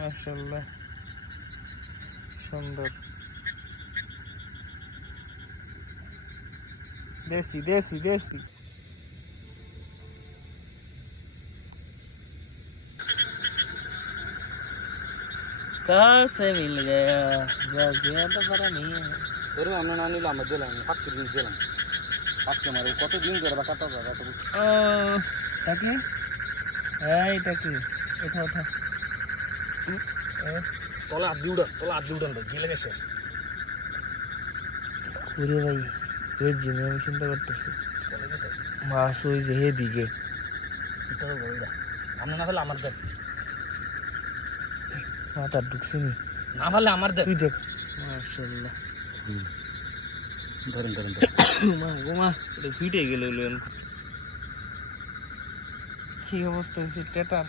মাশাআল্লাহ, সুন্দর। देसी देसी देसी कहाँ से मिल गया, बस ज्यादा बड़ा नहीं है। এরকম আমরা না নিলাম, আমরা দিলাম 5 কেজি দিলাম 5 মারে কত দিন ধরে বা কত জায়গা তো ও টাকি এইটা কি, ওঠা ওঠা তলা হাত দিয়ে উড়ান ভাই গেলে গেছে ওরে ভাই, ওই জিনে আমি চিন্তা করতেছি চলে গেছে মাছ ওই যে এদিকে ভিতরে বড়টা আমরা না হলে আমার দেন মাথা ঢুকছিনি, না হলে আমার দেন তুই দেখ। মাশাআল্লাহ, ধরেন মা গো মা, এটা সুইটে গেল। কি অবস্থা হয়েছে টেটার।